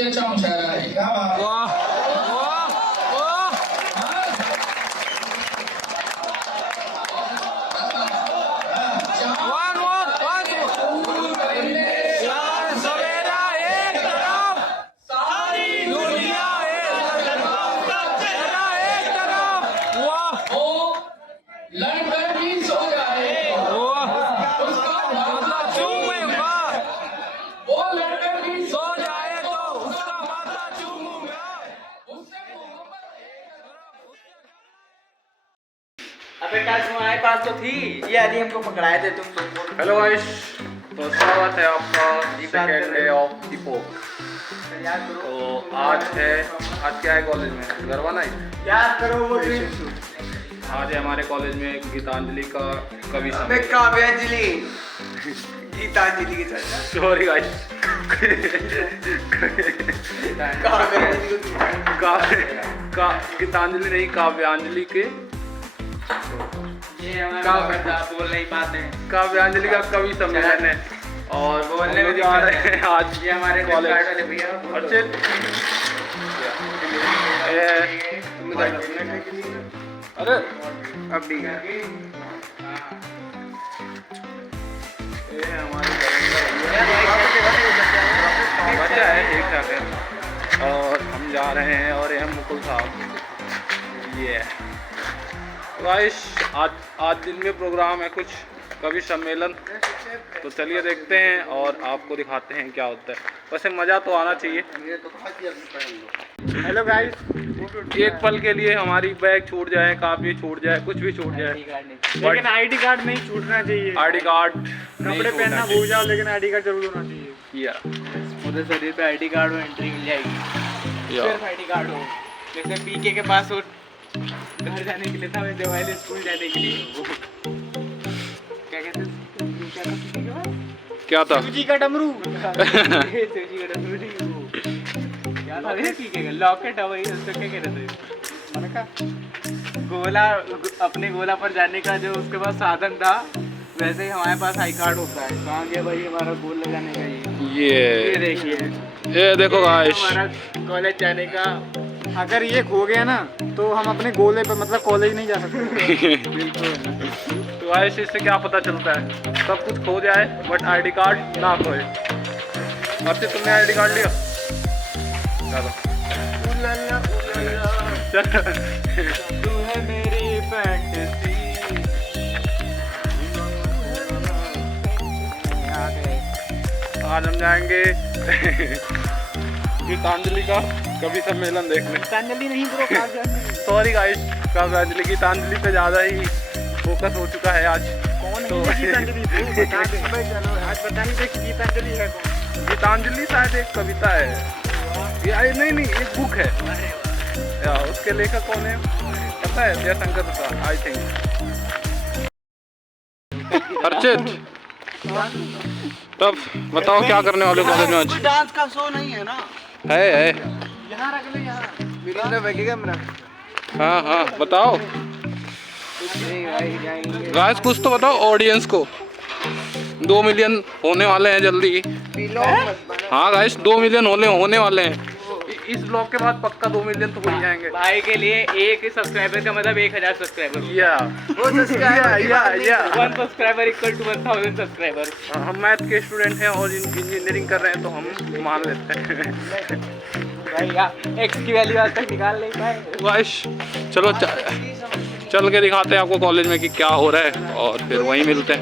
से अच्छा मुशायरा है। क्या बात। वाह तुम्हारे पास तो थी ये आदि हमको पकड़ाए थे तुम। हेलो गाइस, तो स्वागत है आपका सेकेंड डे ऑफ इपोक। तो आज क्या है कॉलेज में गरबा नाइट। याद करो वो आज है हमारे कॉलेज में गीतांजलि का कवि सम्मेलन। काव्यांजलि गीतांजलि की चर्चा। सॉरी गाइस, गीतांजलि नहीं काव्यांजलि के ये हमारा बोल नहीं पाते हैं। काव्यांजलि का कवि सम्मेलन है और बोलने में जा रहे हैं आज। ये हमारे कॉलेज वाले भैया अर्चित अरे अब ठीक है। ये हमारे बच्चा है, ठीक ठाक है। और हम जा रहे हैं और ये मुकुल साहब। ये गाइस आज दिन में प्रोग्राम है कुछ कवि सम्मेलन, तो चलिए देखते हैं और आपको दिखाते हैं क्या होता है। वैसे मज़ा तो आना चाहिए। हेलो गाइस, एक पल के लिए हमारी बैग छूट जाए, कापी छूट जाए, कुछ भी छूट जाए, लेकिन आईडी कार्ड नहीं छूटना चाहिए। आईडी कार्ड कपड़े पहनना भूल जाओ लेकिन आईडी कार्ड जरूर होना चाहिए। या मुझे शरीर पे आईडी कार्ड में एंट्री मिल जाएगी। सिर्फ आईडी कार्ड हो, जैसे पीके के पास हो घर जाने के लिए था, मैं देवाली स्कूल जाने के लिए। क्या कहते क्या था सूजी का डमरू सूजी का डमरू नहीं, वो क्या था रे पीके का लॉकेट है वही, उसको क्या कह रहे थे। मैंने कहा गोला, अपने गोला पर जाने का जो उसके पास साधन था, वैसे ही हमारे पास आई कार्ड होता है। कहाँ गया भाई हमारा गोल लगाने का? ये देखिए, ये देखो गाइस, हमारा कॉलेज जाने का। अगर ये खो गया ना तो हम अपने गोले पर मतलब कॉलेज नहीं जा सकते। तो गाइस इससे क्या पता चलता है, सब कुछ खो जाए बट आईडी कार्ड ना खोए। अर्चित तुमने आईडी कार्ड लिया? तू है मेरी फैंटेसी। आज हम जाएंगे गीतांजलि का कवि सम्मेलन देखने। गीतांजलि नहीं ब्रो, सॉरी गाइस, काव्यांजलि गीतांजलि पे ज़्यादा ही फोकस हो चुका है आज। कौन तो है गीतांजलि? चलो आज बता नहीं दे कि गीतांजलि है कौन। गीतांजलि शायद एक कविता है, ये नहीं एक बुक है या उसके लेखक कौन है पता है? Jaishankar Prasad I think. अर्चित तब बताओ क्या करने वाले कॉलेज में आज? डांस का शो नहीं है ना? है यहाँ रख ले, यहाँ हाँ बताओ गाइस, कुछ तो बताओ ऑडियंस को। 2 मिलियन होने वाले हैं जल्दी। हाँ गाइस, 2 मिलियन होने वाले हैं। इस ब्लॉग के बाद पक्का 2 मिलियन तो हो ही जाएंगे। भाई के लिए एक सब्सक्राइबर का मतलब 1000 सब्सक्राइबर। या 1 सब्सक्राइबर इक्वल टू 1000 सब्सक्राइबर। हम मैथ के स्टूडेंट हैं और इंजीनियरिंग कर रहे हैं, तो हम मान लेते हैं। भाई एक्स की वैल्यू आज तक निकाल नहीं पाए। गाइस चलो चल के दिखाते हैं आपको कॉलेज में कि क्या हो रहा है और फिर वहीं मिलते हैं।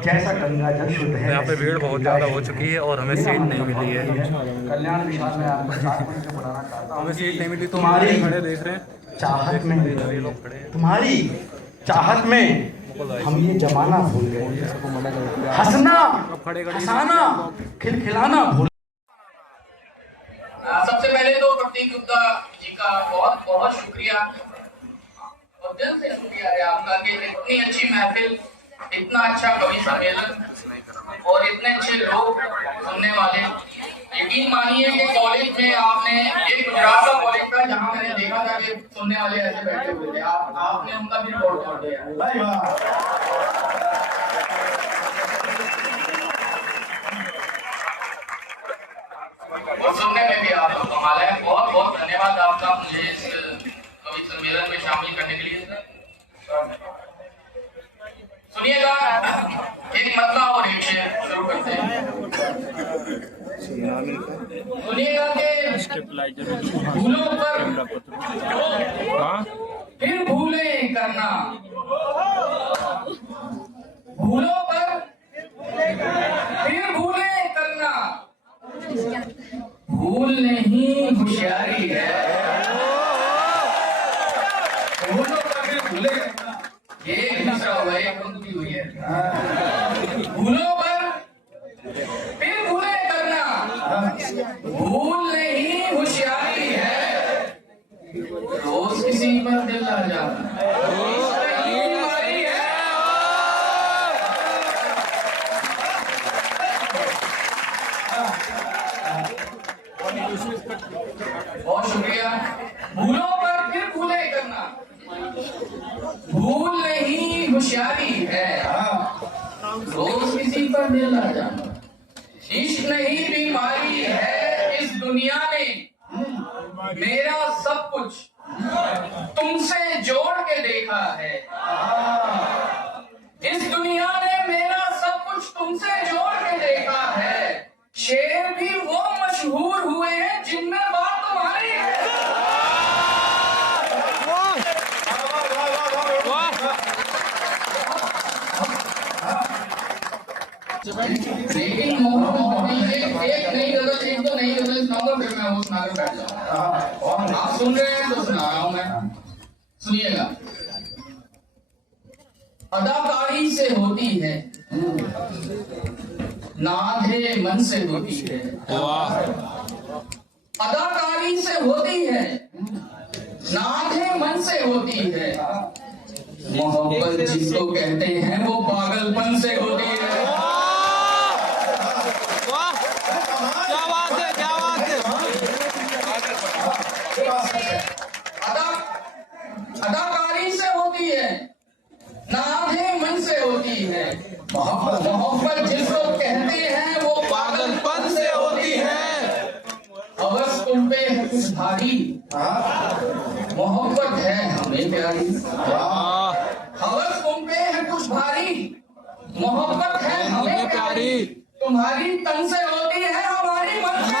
जैसा गंगा जल शुद्ध है, यहाँ पे भीड़ बहुत ज़्यादा हो चुकी है और हमें सीट नहीं मिली है। कल्याण विशाल में आपको 4 मिनट से बढ़ाना चाहता हूं। हमें सीट नहीं मिली तो तुम्हारी खड़े देख रहे हैं चाहत में, तुम्हारी चाहत में हम ये जमाना भूल गए। हंसना, हंसाना, खिलखिलाना भूल। सबसे पहले तो प्रतीक गुप्ता जी का बहुत बहुत शुक्रिया और दिल से शुक्रिया है आपका कि इतनी अच्छी महफिल, इतना अच्छा कवि सम्मेलन और इतने अच्छे लोग सुनने वाले। यकीन मानिए कि कॉलेज में आपने एक गुजरात का कॉलेज था जहां मैंने देखा था कि सुनने वाले ऐसे बैठे हुए थे, आपने उनका भी रिकॉर्ड तोड़ दिया। एक मतला और एक शेर शुरू करते हैं। सुनिएगा कि भूलों पर फिर भूलें करना, भूलों पर फिर भूलें करना, भूल नहीं होशियारी है। भूलों पर फिर भूलें करना, ये दूसरा हुआ, एक पंक्ति हुई है। भूलों पर फिर भूलें करना, भूल नहीं होशियारी है। रोज किसी पर दिल आ जाना, ये बीमारी है। बहुत शुक्रिया। भूलों पर फिर भूलें करना, भूल नहीं होशियारी है। रोज किसी पर दिल आ जाना, इश्क नहीं बीमारी है। इस दुनिया ने मेरा सब कुछ तुमसे जोड़ के देखा है। इस दुनिया ने मेरा सब कुछ तुमसे जोड़ के देखा है। शेर भी वो मशहूर हुए हैं जिनमें बात तुम्हारी है। लेकिन मोहब्बत एक नई गजल, एक तो नई गजल सुनाऊंगा, फिर मैं वो सुनाकर बैठ जाऊंगा। और आप सुन रहे हैं तो सुना रहा हूं मैं, सुनिएगा। अदाकारी से होती है, नाधे मन से होती है। अदाकारी से होती है, नाधे मन से होती है। मोहब्बत जिसको कहते हैं वो पागलपन से होती है। क्या बात है, क्या बात है। अदाकारी से होती है, नाधे मन से होती है। मोहब्बत जिसको कहते हैं वो पागलपन से होती है। हवस तुम पे है कुछ भारी, मोहब्बत है हमें प्यारी। हवस तुम पे है कुछ भारी, मोहब्बत है हमें प्यारी। तुम्हारी तन से होती है, हमारी मन से।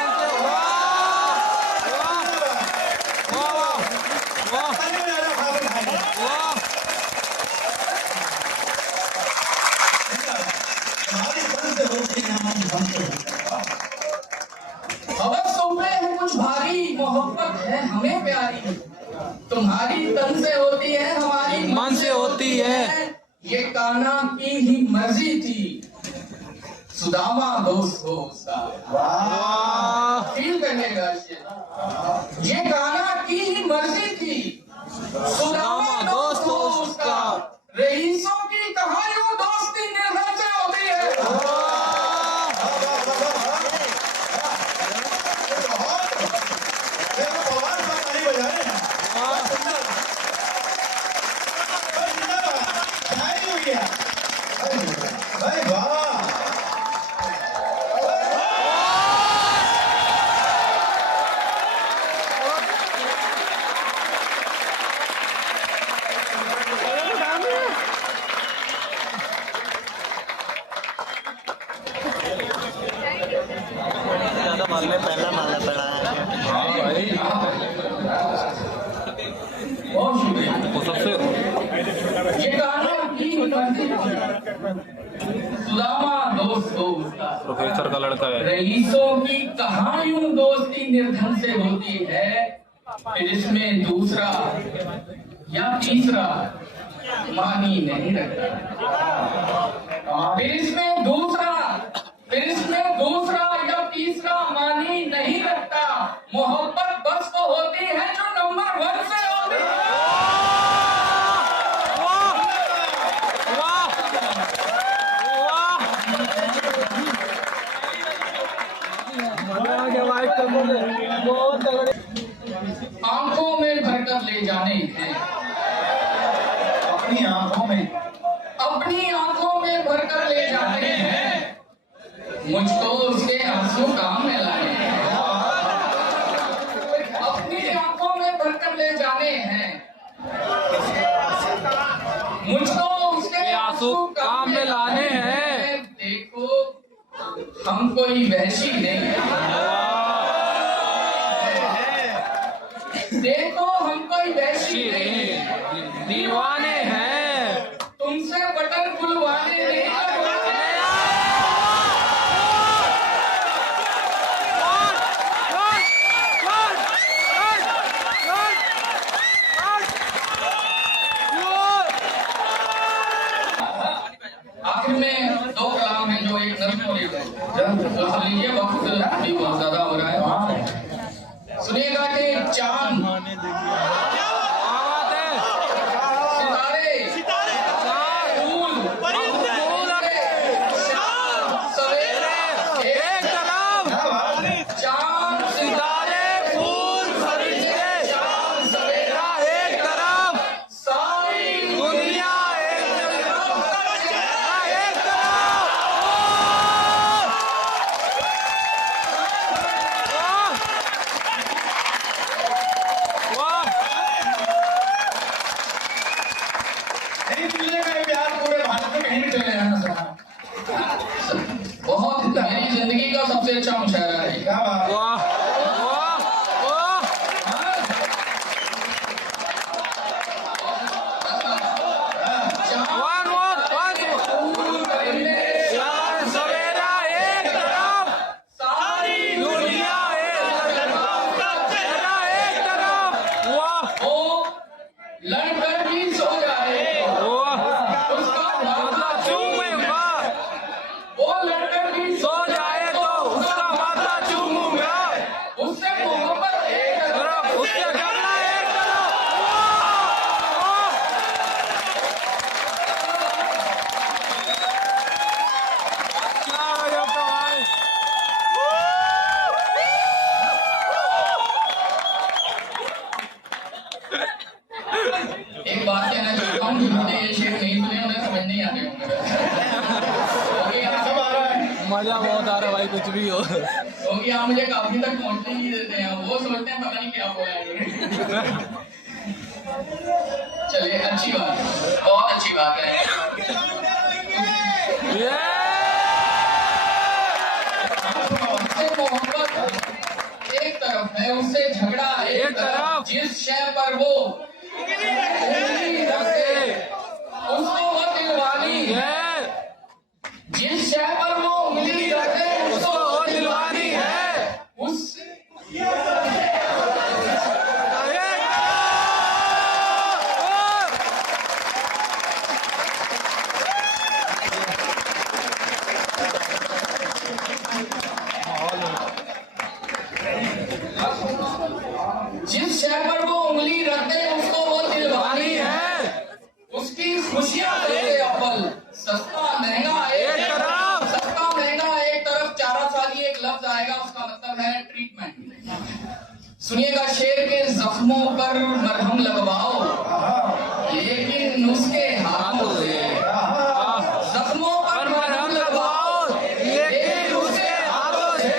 हवस तुम पे है कुछ भारी, मोहब्बत है हमें प्यारी। तुम्हारी तन से होती है, हमारी मन से होती है। ये कान्हा की ही मर्जी थी, सुदामा दोस्त हो उसका। फील करिएगा, ये कान्हा की ही मर्जी थी, सुदामा दोस्त हो उसका। रईसों की कहानियों दोस्ती निर्भर से होती है। पहला माला पड़ा है। बहुत शुक्रिया। वो सबसे ये गाना की सुदामा दोस्त हो उसका। प्रोफेसर का लड़का है। रईसों की कहानियों दोस्ती निर्धन से होती है। फिर इसमें दूसरा या तीसरा मानी नहीं रखता। फिर इसमें दूसरा या तीसरा मानी नहीं रखता। मोहब्बत बस वो होती है जो नंबर 1 से होती है। आंखों में भरकर ले जाने हैं, अपनी आंखों में भरकर ले जाने हैं। मुझको उसके आंसू काम में लाने हैं। अपनी आंखों में भरकर ले जाने हैं, मुझको उसके आंसू काम में लाने हम कोई वहशी नहीं, देखो हम कोई वहशी नहीं, दीवाने हैं तुमसे बटन खुलवाने नहीं। आखिर में दो कलाम है जो एक नज्म और एक वो सुन लीजिए, वक्त भी बहुत ज्यादा हो रहा है। सुनिएगा कि चांद सितारे फूल शाम सवेरे एक तरफ, चांद सितारे फूल फरिश्ते शाम सवेरा एक तरफ, सारी दुनिया नहीं मिलने का प्यार पूरे भारत में कहीं भी चले जाना सका। बहुत मेरी जिंदगी का सबसे अच्छा मुशायरा है। क्या बात, लड़कर भी सो जाए उसका माथा चूमूंगा, वो लड़कर भी सो जाए तो उसका माथा चूमूंगा, उससे मोहब्बत एक तरफ, उससे झगड़ा एक तरफ। एक बात कहना चाहता हूँ, जिन्होंने ये शेर नहीं सुने उन्हें समझ नहीं आते होंगे। क्योंकि यहाँ सब आ रहा है, मजा बहुत आ रहा है भाई, कुछ भी हो। क्योंकि यहाँ मुझे काफी तक पहुँचने नहीं देते हैं, वो सोचते हैं पता नहीं क्या बोला है। चलिए अच्छी बात है, बहुत अच्छी बात है। उससे मोहब्बत एक तरफ है, उससे झगड़ा एक तरफ, जिस शय पर वो उंगली रखे उसको वो दिलवानी है, जिस शय पर वो उंगली रखे उसको वो दिलवानी है, उस जिस शय पर वो उंगली रखते उसको वो दिलवानी है, उसकी खुशियां देते अव्वल, सस्ता महंगा एक तरफ, सस्ता महंगा एक तरफ। चारा साली एक लफ्ज आएगा, उसका मतलब है ट्रीटमेंट। सुनिएगा, शेर के जख्मों पर मरहम लगवाओ लेकिन नुस्खे हाथों से, जख्मों पर मरहम लगवाओ लेकिन नुस्खे हाथों से।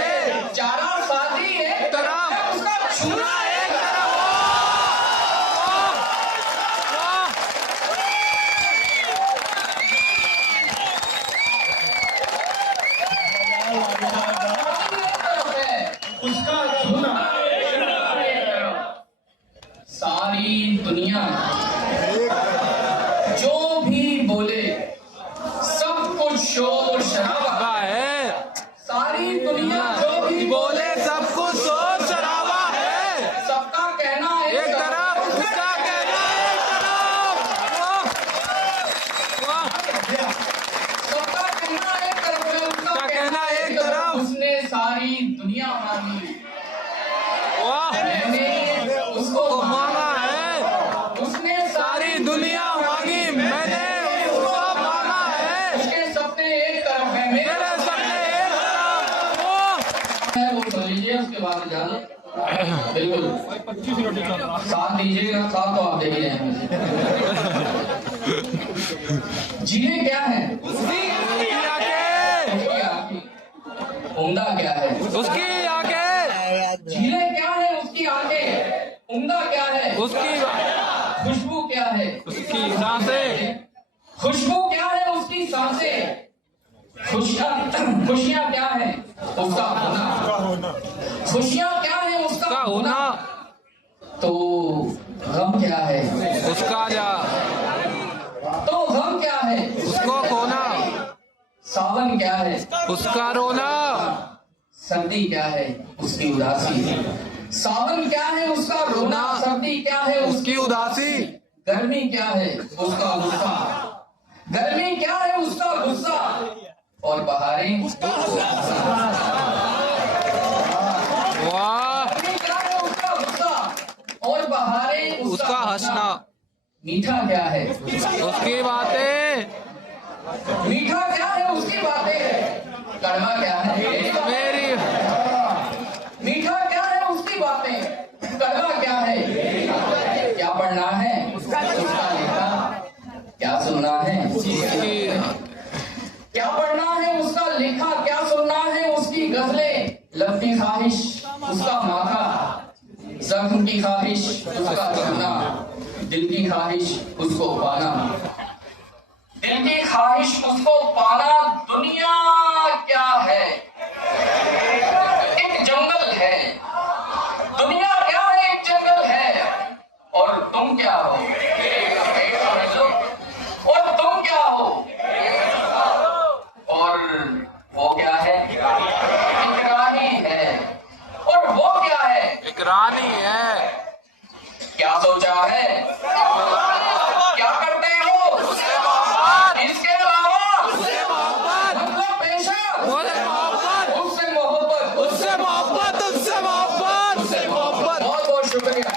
चारा साली एक तरफ, उसका छूना एक तरफ। उसका छूना सारी दुनिया जो भी बोले सब कुछ शोर शराबा है, सारी दुनिया जो भी बोले सब कुछ शोर शराबा है, सबका कहना एक तरफ, उसका कहना एक तरफ, सबका कहना एक तरफ है, उसका कहना एक तरफ। उसने सारी दुनिया मांगी, मैंने उसको मांगा है, उसने सारी दुनिया मांगी, मैंने उसको मांगा है। उसके सपने एक तरफ है, मेरे सपने एक तरफ है। वो सुन लीजिए, उसके बाद जाना बिल्कुल साथ दीजिएगा, साथ तो आप दे ही रहे हैं। जीने क्या है उसकी आंखें, उम्दा क्या है उसकी आंखें, झीलें क्या है उसकी आंखें, उम्दा क्या है उसकी खुशबू, क्या है उसकी सांसें, खुशबू क्या है उसकी सांसें, खुशियाँ क्या है उसका होना, खुशियाँ क्या है उसका होना, तो गम क्या है उसका जा, तो गम क्या है उसको खोना, सावन क्या है उसका रोना, सर्दी क्या है उसकी उदासी, सावन क्या है उसका रोना, सर्दी क्या है उसकी उदासी, गर्मी क्या है उसका गुस्सा, गर्मी क्या है उसका गुस्सा, और बहारें वाह, गर्मी क्या है उसका गुस्सा, और बहारें उसका हंसना, मीठा क्या है उसकी बातें, मीठा क्या है उसकी बातें, कड़वा क्या है मेरी, मीठा क्या है उसकी बातें, कड़वा क्या है, क्या पढ़ना है उसका लिखा, क्या सुनना है उसकी, क्या पढ़ना है उसका लिखा, क्या सुनना है उसकी गजलें, लब की ख्वाहिश उसका माथा, जख्म की ख्वाहिश उसका चुनना, दिल की ख्वाहिश उसको पाना, दिल की ख्वाहिश उसको पाना। दुनिया क्या है, एक जंगल है, दुनिया क्या है, एक जंगल है, और तुम क्या हो, और तुम क्या हो, और वो क्या है, एक रानी है, और वो क्या है, एक रानी है, क्या सोचा है, क्या करते हो, इसके अलावा मतलब पेशा, उससे मोहब्बत, उससे मोहब्बत, उससे मोहब्बत, उससे मोहब्बत। बहुत बहुत शुक्रिया।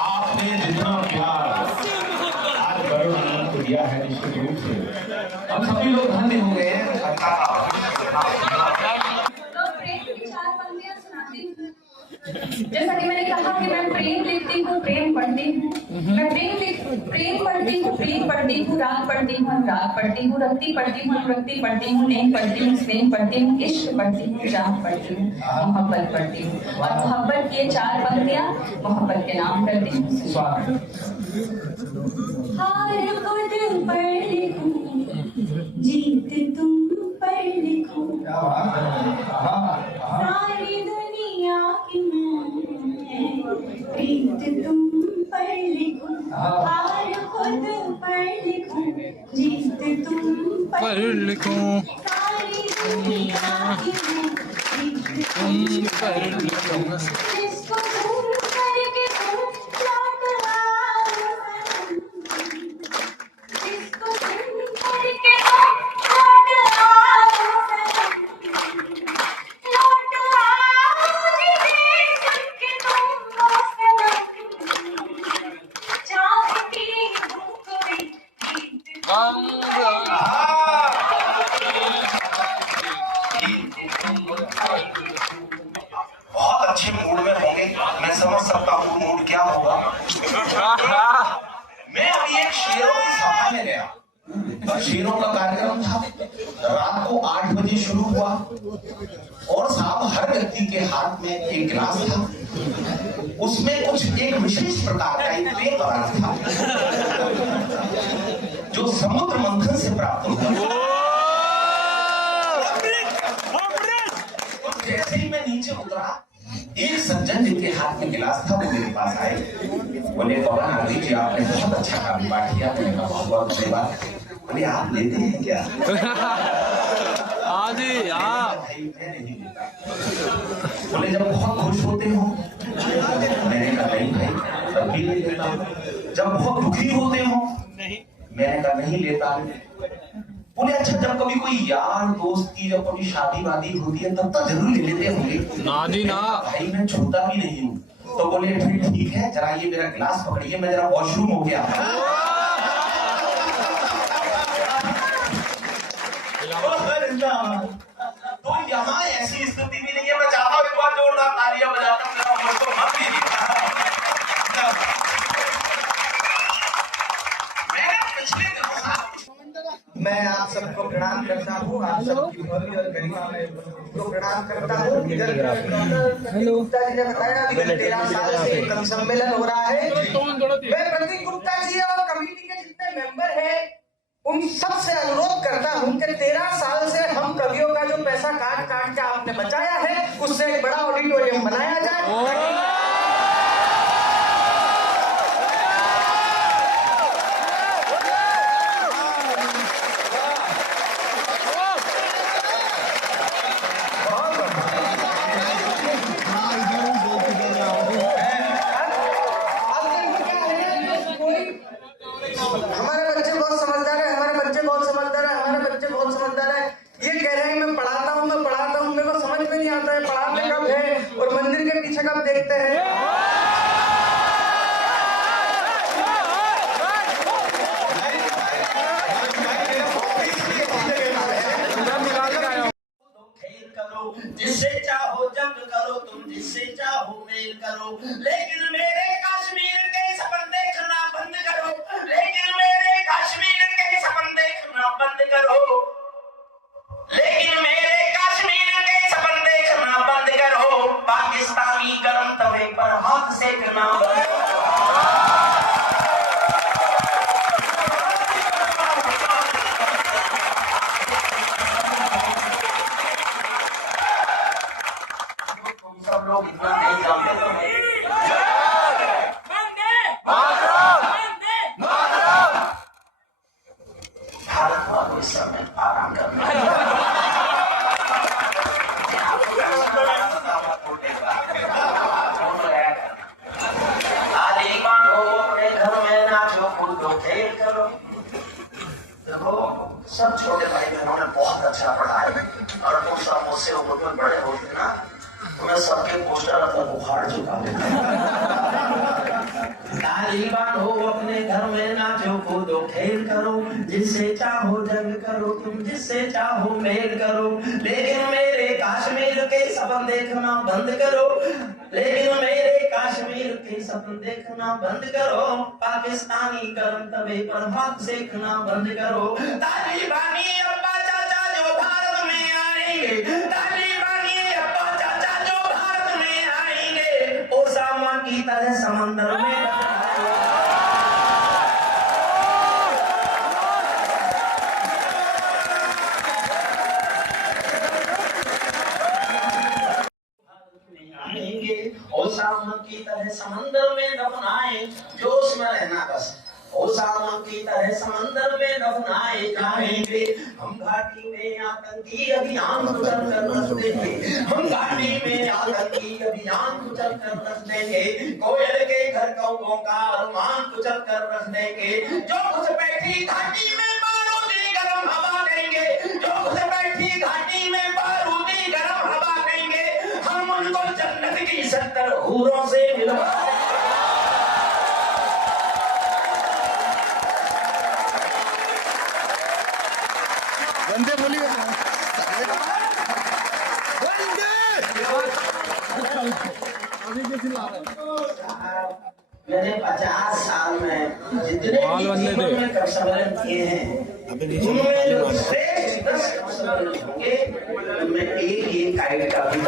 आपने जितना प्यार आज वरुण आनंद को दिया है निश्चित रूप से हम सभी लोग धन्य हो गए हैं। तो प्रेम की चार पंक्तियां सुनाती हूँ। जैसा कि मैंने कहा कि मैं प्रेम लिखती हूँ, प्रेम पढ़ती हूँ, मैं प्रेम पढ़ती हूँ, प्रेम पढ़ती हूँ, राग पढ़ती हूँ, अनुराग पढ़ती हूँ, रक्ति पढ़ती हूँ, अनुरक्ति पढ़ती हूँ, नेम पढ़ती हूँ, स्नेह पढ़ती हूँ, इश्क पढ़ती हूँ, जान पढ़ती हूँ, मोहब्बत पढ़ती हूँ, और मोहब्बत की चार पंक्तियां मोहब्बत के नाम करती हूँ। हार खुद पर लिखूं, जीत तुम पर लिखूं, सारी दुनिया की मैं प्रीत तुम पर लिखूं, हार खुद पर लिखूं, जीत तुम पर लिखूं, सारी दुनिया की मैं प्रीत तुम पर लिखूं, जिसको भूल करके तुम लौट आओ, जिसको भूल करके तुम लौट आओ, लौट आओ जिसे करके तुम चाहती हूँ कोई गीत बहुत अच्छे मूड में होंगे, मैं समझ सकता हूँ मूड क्या होगा। मैं अभी एक शेरों की सभा में गया और शेरों का कार्यक्रम था, रात को 8 बजे शुरू हुआ और साहब हर व्यक्ति के हाथ में एक गिलास था, उसमें कुछ एक विशेष प्रकार का एक पेय पदार्थ था जो समुद्र मंथन से प्राप्त हुआ। जैसे ही मैं नीचे उतरा, एक सज्जन जिनके हाथ में गिलास था वो मेरे पास आए, बोले पवन आदि जी आपने बहुत अच्छा काम किया। मैंने कहा बहुत बहुत धन्यवाद। बोले आप लेते हैं क्या? हाँ जी, हाँ। भाई मैं नहीं लेता। बोले जब बहुत खुश होते हो? मैंने कहा नहीं भाई तब भी नहीं लेता। जब बहुत दुखी होते हो? मैंने कहा नहीं लेता। बोले अच्छा जब कभी कोई यार दोस्त की जब कभी शादी वादी होती है तब तो जरूर ले लेते होंगे। ना जी ना। भाई मैं छोटा भी नहीं हूँ। तो बोले फिर ठीक है, जरा ये मेरा गिलास पकड़िए, मैं जरा वॉशरूम हो गया। तो यहाँ ऐसी स्थिति भी नहीं है। मैं चाहता हूँ एक बार जोरदार तालियां बजाता हूँ। सबको प्रणाम करता हूँ, आप सबकी भव्य और गरिमा में को प्रणाम करता हूँ। गुप्ता जी ने बताया कि 13 साल से कवि सम्मेलन हो रहा है। मैं प्रतीक गुप्ता जी और कमेटी के जितने मेंबर हैं उन सब से अनुरोध करता हूँ कि 13 साल से हम कवियों का जो पैसा काट काट के आपने बचाया है उससे एक बड़ा ऑडिटोरियम बनाया जाए। हमारे बच्चे बहुत समझदार है, हमारे बच्चे बहुत समझदार है, हमारे बच्चे बहुत समझदार है। ये कह रहे हैं मैं पढ़ाता हूँ, मेरे को समझ में नहीं आता है पढ़ाते कब है और मंदिर के पीछे कब देखते हैं। जिससे चाहो जंग करो तुम, जिससे चाहो मेल करो, लेकिन मेरे कश्मीर के सपन देखना बंद करो, लेकिन मेरे कश्मीर के सपन देखना बंद करो, लेकिन मेरे कश्मीर के सपन देखना बंद करो, पाकिस्तानी गर्म तवे पर हाथ सेकना बंद करो। सब लोग इतना नहीं जानते तो भारत वालों इस समय आराम कर रहे हैं। आलिमान हो अपने घर में नाचो कूदो खेल करो। देखो सब छोटे भाई बहनों ने बहुत अच्छा पढ़ा है और दूसरा मुझसे ऊपर कोई बड़े होते ना मैं सबके पोस्टर अपना बुखार चुका देता। तालिबान हो अपने घर में नाचो कूदो खेल करो, जिससे चाहो जंग करो तुम, जिससे चाहो मेल करो, लेकिन मेरे कश्मीर के सपन देखना बंद करो, लेकिन मेरे कश्मीर के सपन देखना बंद करो, पाकिस्तानी गर्म तवे पर हाथ सेकना बंद करो। तालिबानी अब्बा चाचा जो भारत में आएंगे, तालिबानी अब्बा चाचा जो भारत में आएंगे, ओसामा की तरह समंदर में ओसामा की तरह समंदर में दफनाए, जोश में रहना बस। ओसामा की तरह समंदर में दफनाए जाएंगे, हम घाटी में आतंकी अभियान कुचल कर रख देंगे, हम घाटी में आतंकी अभियान कुचल कर रख देंगे, कोयल के घर कौओं का अरमान कुचल कर रख देंगे, जो कुछ बैठी घाटी में बारूदी गर्म हवा देंगे, जो कुछ बैठी घाटी में बारूदी गर्म हवा देंगे, हम उनको जन्नत की 70 हूरों से मिलवा बंदे बोलिए मैंने 50 साल में जितने में कवि सम्मेलन किए हैं उनमें जो श्रेष्ठ 10 कवि सम्मेलन होंगे उनमें एक ये काइट का भी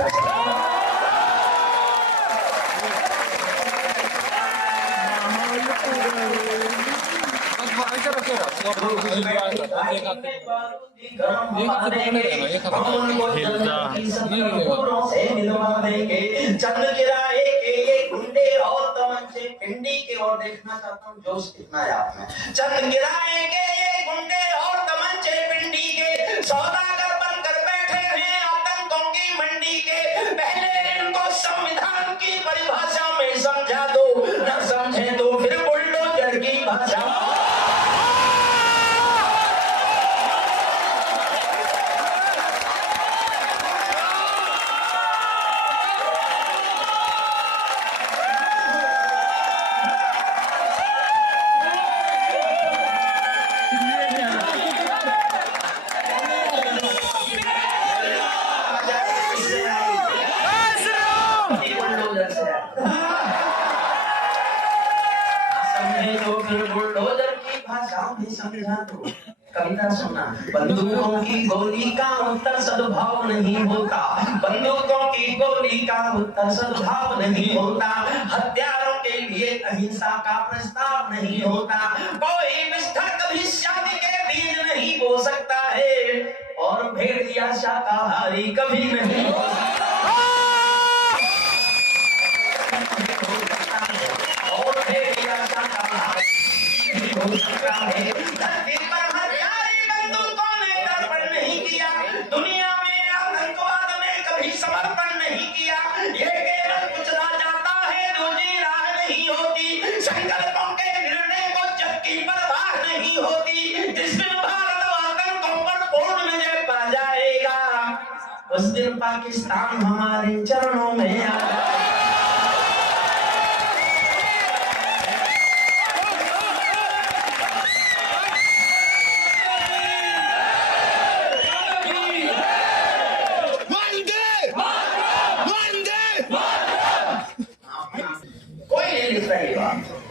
चंद गिराए के ये गुंडे और तमंचे पिंडी की ओर देखना चाहता हूँ, जोश कितना है आप में। चंद गिराए के ये गुंडे और तमंचे पिंडी के, सौदागर बनकर बैठे हैं आतंकों की मंडी के, पहले इनको संविधान की परिभाषा में समझा दो, न समझे तो फिर बुलडोजर की भाषा। बुलडोजर की भाषा में समझा दो, कविता सुनना। बंदूकों की गोली का उत्तर सद्भाव नहीं होता, बंदूकों की गोली का उत्तर सद्भाव नहीं होता, हत्यारों के लिए अहिंसा का प्रस्ताव नहीं होता, कोई विस्तर कभी शांति के बीज नहीं बो सकता है, और भेड़िया शाकाहारी कभी नहीं हो सकता, और भेड़िया शाकाहारी हो सकता है। धरती पर हथियारी बंदूकों ने दर्पण नहीं किया, दुनिया में आतंकवाद ने कभी समर्पण नहीं किया, ये केवल कुचला जाता है, दूसरी राह नहीं होती, संकल्पों के निर्णय को चक्की परवाह नहीं होती। जिस दिन भारत आतंकों पर पूर्ण विजय पा जाएगा, उस दिन पाकिस्तान हमारे चरणों में आ जाएगा।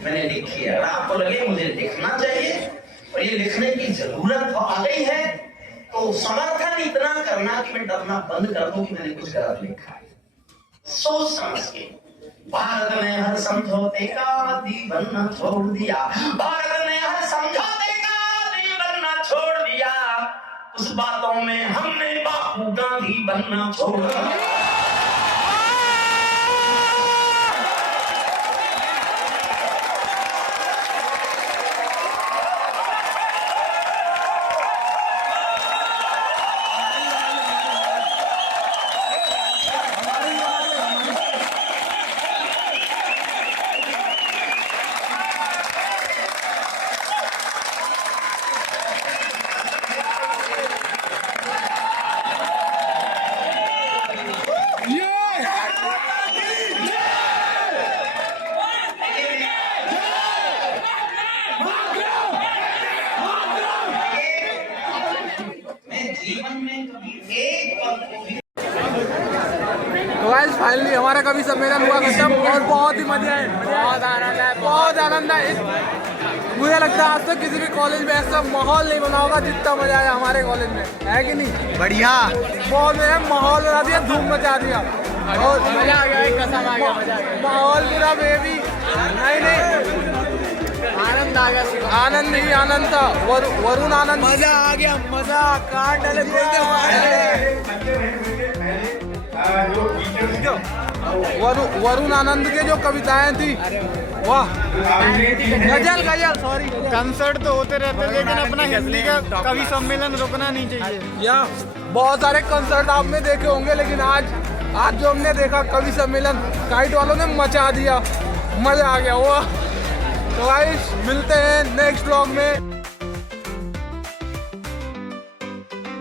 मैंने लिखी है, अगर आपको लगे मुझे लिखना चाहिए और ये लिखने की जरूरत आ गई है, तो समर्थन इतना करना कि मैं डरना बंद कर दूं कि मैंने कुछ गलत लिखा है। सोच समझ के भारत ने हर समझौते का आदी बनना छोड़ दिया, भारत ने हर समझौते का आदी बनना छोड़ दिया, उस बातों में हमने बापू गांधी बनना छोड़ दिया। फाइनली हमारा कवि सम्मेलन हुआ खत्म और बहुत ही मजा है, बहुत आनंद है। मुझे लगता है आज तक किसी भी कॉलेज में ऐसा माहौल नहीं बना होगा जितना मजा आया हमारे कॉलेज में, है कि नहीं? बढ़िया बहुत माहौल बना दिया, धूम मचा दिया और मजा आ गया, कसम आ गया, मजा आ गया। माहौल पूरा बेबी नहीं आनंद आ गया, आनंद नहीं आनंद था, वरुण आनंद, मजा आ गया, मजा काट डाले वरुण आनंद के जो कविताएं थी, वाह गजल गजल, सॉरी कंसर्ट तो होते रहते हैं, लेकिन अपना हिंदी का कवि सम्मेलन रुकना नहीं चाहिए। या बहुत सारे कंसर्ट आपने देखे होंगे, लेकिन आज जो हमने देखा कवि सम्मेलन, काइट वालों ने मचा दिया, मजा आ गया। वाह, तो गाइस मिलते हैं नेक्स्ट व्लॉग में।